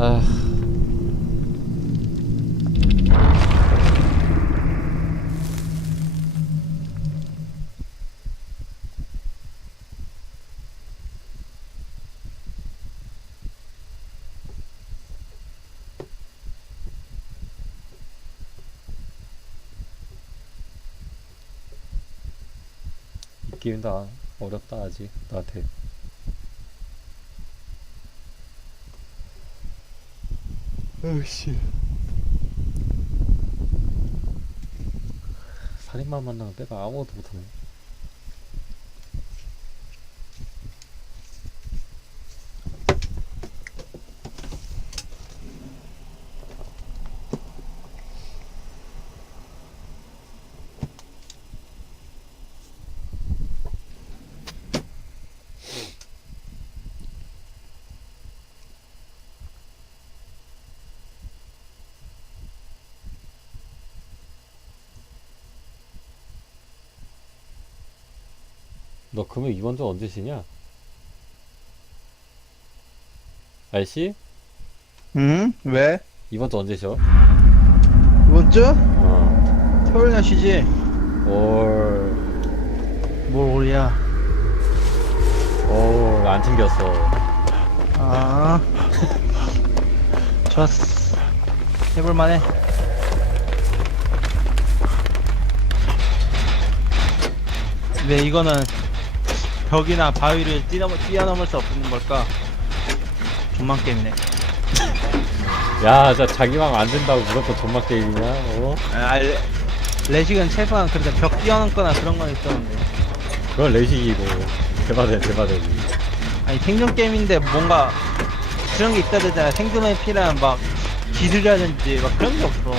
아. 이 게임 다 어렵다 아직 나한테 으씨. 살인마 만나면 내가 아무것도 못하네 너 금액 이번 주 언제 쉬냐? 알씨? 응? 왜? 이번 주 언제 쉬어? 이번 주? 어. 토요일 날 쉬지? 올, 뭘 오리야? 올, 안 챙겼어. 아. 좋았어. 해볼만해. 근데 이거는 벽이나 바위를 뛰어넘, 뛰어넘을 수 없는 걸까? 존만 게임이네. 야, 자, 자기망 안 된다고 무조건 존맛 게임이냐? 어? 아, 레, 레식은 최소한 그래도 벽 뛰어넘거나 그런 건 있었는데. 그건 레식이고. 대바대, 대바대지. 아니 생존 게임인데 뭔가 그런 게 있다 되잖아 생존에 필요한 막 기술이라든지 막 그런 게 없어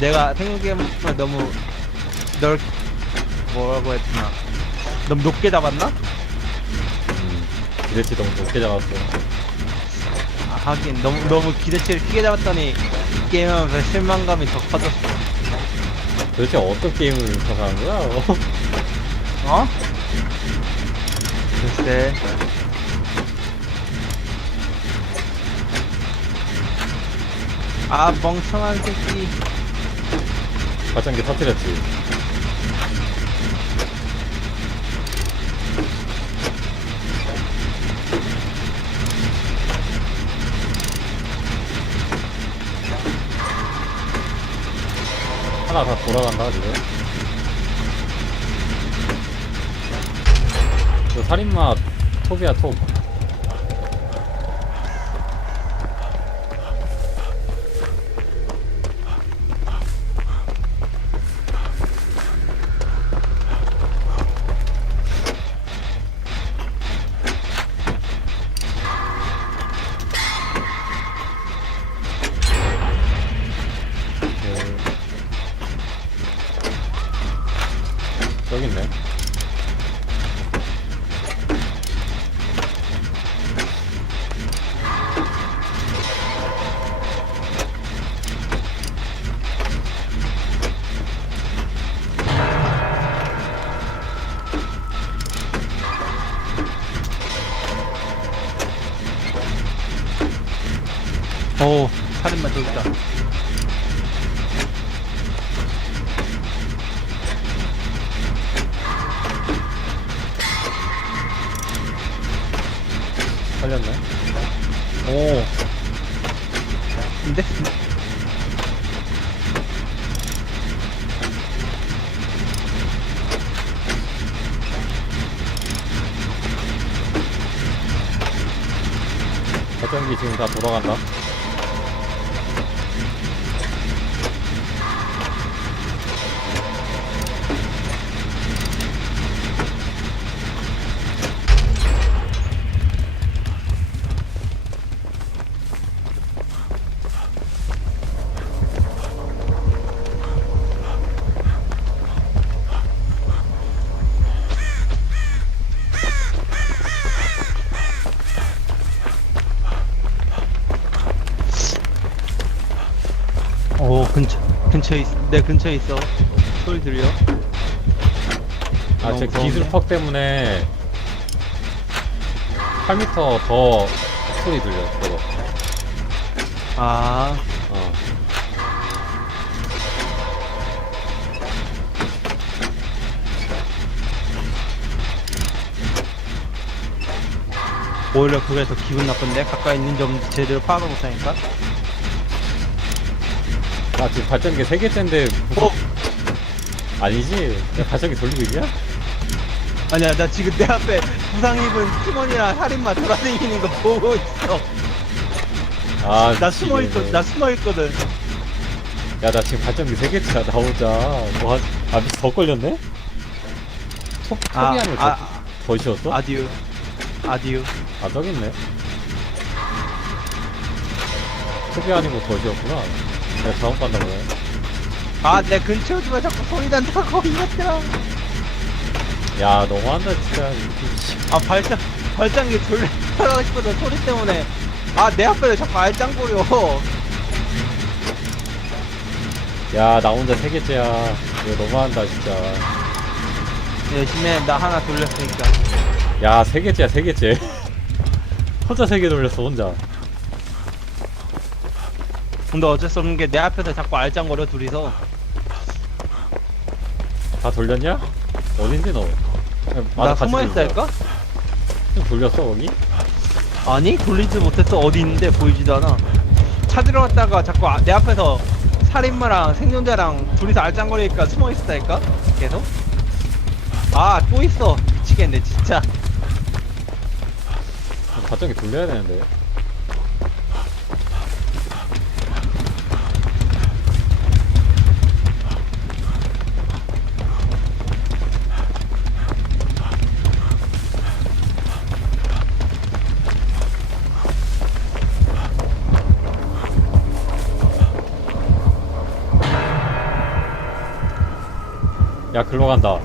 내가 생존 게임을 너무 넓 뭐라고 했나 너무 높게 잡았나? 음, 기대치 너무 높게 잡았어. 아, 하긴 너무 너무 기대치를 크게 잡았더니 이 게임하면서 실망감이 더 커졌어 도대체 어떤 게임을 하는 거야? 어? 어? 글쎄 아 멍청한 새끼 발전기 터뜨렸지. 하나 다 돌아간다 지금. 저 살인마 톱이야 톱. 여기 있네. 오 살인마 저기 있다 살렸네. 오, 근데 발전기 지금 다 돌아간다. 근처 근처에 있, 내 근처에 있어. 소리 들려? 아, 제 기술? 퍽 때문에 8m 더 소리 들려 저거. 아. 어. 오히려 그게 더 기분 나쁜데? 가까이 있는 점 제대로 파악을 못하니까 아 지금 발전기 3개째인데 어? 아니지? 내가 발전기 돌리고 있냐? 아니야 나 지금 내 앞에 부상 입은 팀원이랑 살인마 돌아다니는 거 보고 있어 아 나 숨어 있거 나 숨어 있거든 야나 지금 발전기 3개째야 나 혼자 뭐 한, 아 미치 더 걸렸네? 톱, 아, 톱이 아니고 아, 더 씌웠어? 아, 아디우 아디우 저기 있네 톱이 아니고 더 씌웠구나 내가 잘못 봤나 보네 아 내 근처 오지 마 자꾸 소리 난다고 이것들아 야 너무한다 진짜 씨. 아 발장 발장기 돌려가고 싶거든 소리 때문에 아 내 앞에 왜 자꾸 알짱거려 야, 나 혼자 세 개째야. 이거 너무한다, 진짜. 열심히 해. 나 하나 돌렸으니까 야, 세 개째야, 세 개째. 혼자 세 개 돌렸어, 혼자. 근데 어쩔 수 없는 게 내 앞에서 자꾸 알짱거려 둘이서 다 돌렸냐? 어딘데, 너? 야, 나 같이 숨어있을까? 돌려. 좀 돌렸어, 거기? 아니 돌리지 못했어 어디 있는데 보이지도 않아 차 들어갔다가 자꾸 아- 내 앞에서 살인마랑 생존자랑 둘이서 알짱거리니까 숨어있었다니까 계속 아 또 있어 미치겠네 진짜 발전기 돌려야 되는데. 글로 간다.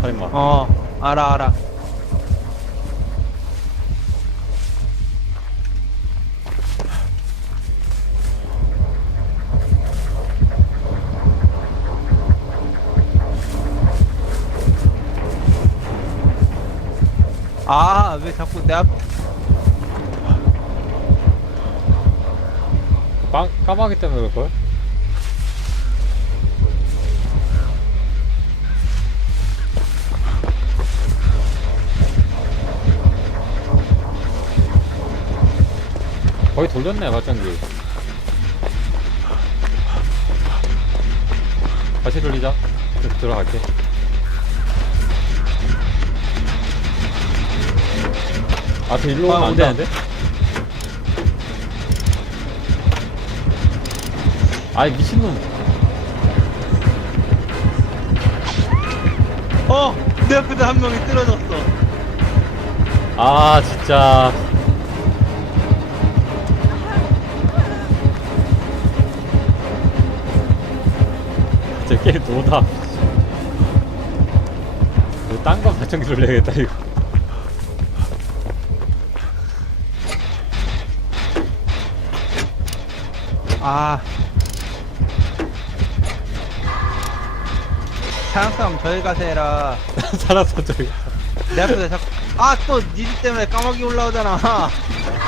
살인마. 어 알아 알아 아 왜 자꾸 내 앞, 빵, 까마귀 때문에 그럴걸? 거의 돌렸네 발전기 다시 돌리자 좀 들어갈게 앞에 일로 오면 아, 안 온다. 되는데? 아이 미친놈 어! 내 앞에서 한 명이 쓰러졌어 아 진짜 게임 노다 딴거 발전기 돌려야겠다 이거 아. 사랑싸움 저희 가세라. 살았어 저기 내 앞에서 자꾸. 아, 또 니들 때문에 까마귀 올라오잖아.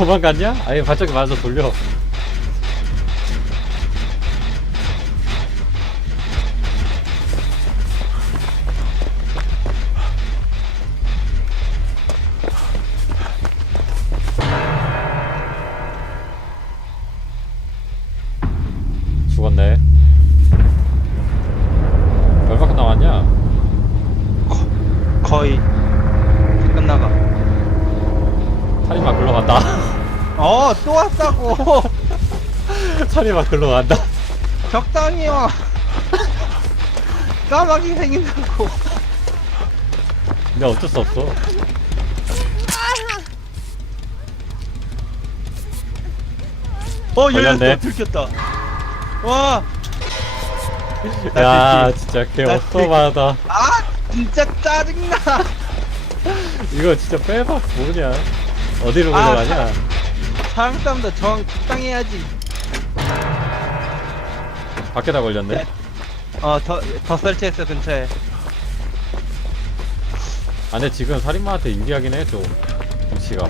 도망갔냐? 아니 발전기 맞아 돌려 죽었네 얼마큼 남았냐? 거의. 끝나가. 살인마 글로 간다 어, 또 왔다고. 살인마 글로 간다 적당히 와. 까마귀 생긴다고. 근데 어쩔 수 없어 어, 걸렸네. 들켰다. 와. 야나 진짜 개나 어떠하다 아, 진짜 짜증나. 이거 진짜 빼봐 뭐냐 어디로 아, 걸려가냐 사랑싸움도 정 적당히 해야지. 밖에다 걸렸네 어, 더, 더 설치했어, 근처에. 아 근데 지금 살인마한테 유리하긴 해 좀 위치가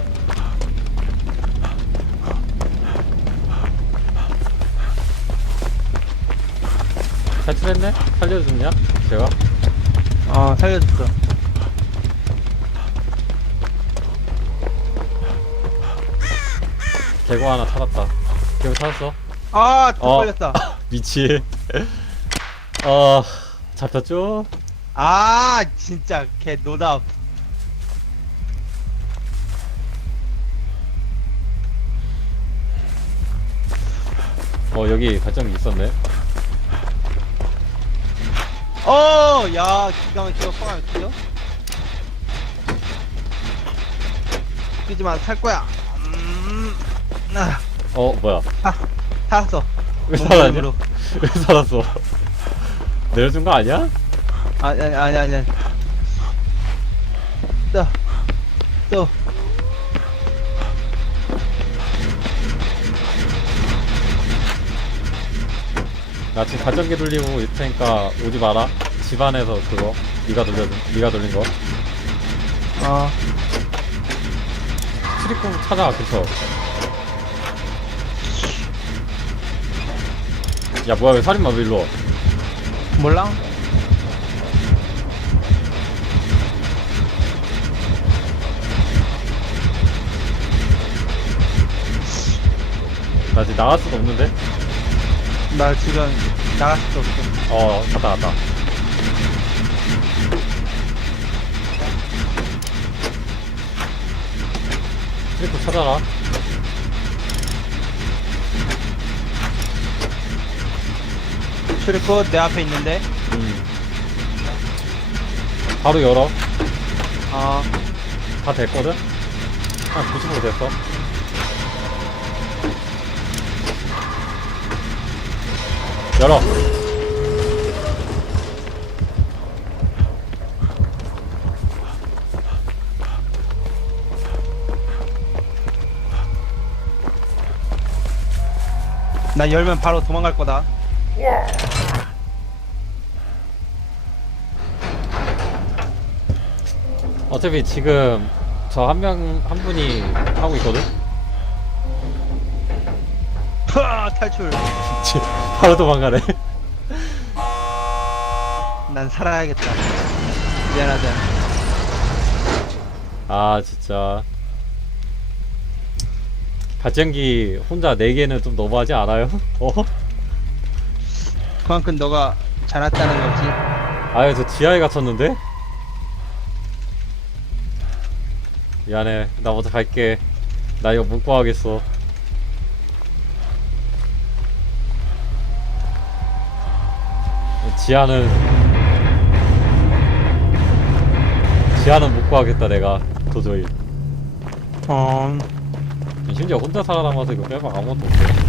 탈출했네? 살려줬냐? 제가? 어 살려줬어 개구 하나 찾았다. 개구 찾았어? 아 또 어. 걸렸다. 미치. 어... 잡혔죠? 아 진짜 개 노답 어 여기 발전기 있었네. 어 야 기가 막히고 뻥 막히죠 뛰지 마 살 거야. 음, 아, 어 뭐야 아 살았어 왜 몸으로. 살았냐? 왜 살았어? 내려준 거 아니야? 아니 아니 아니 아니 또또 나 지금 발전기 돌리고 있을 테니까 오지 마라 집안에서 그거 네가 돌려 네가 돌린 거 어. 출입구 찾아 그쵸 야 뭐야 왜 살인마 왜 일로 와 몰라? 나 지금 나갈 수도 없는데 나 지금 나갈 수도 없어. 어 갔다 갔다 출입구 찾아라 출입구 내 앞에 있는데. 음. 바로 열어 어. 다 됐거든? 한 90으로 됐어 열어 나 열면 바로 도망갈 거다. 어차피 지금 저 한 명 한 분이 하고 있거든? 푸아 탈출. 바로 도망가네 난 살아야겠다. 미안하다. 아 진짜 발전기 혼자 4개는 좀 너무하지 않아요? 어? 그만큼 너가 잘했다는 거지. 아유 저 지하에 갇혔는데? 미안해. 나 먼저 갈게. 나 이거 못 구하겠어. 지하는 지하는 못 구하겠다 내가. 도저히. 어. 심지어 혼자 살아남아서 이거 빼박 아무것도 없어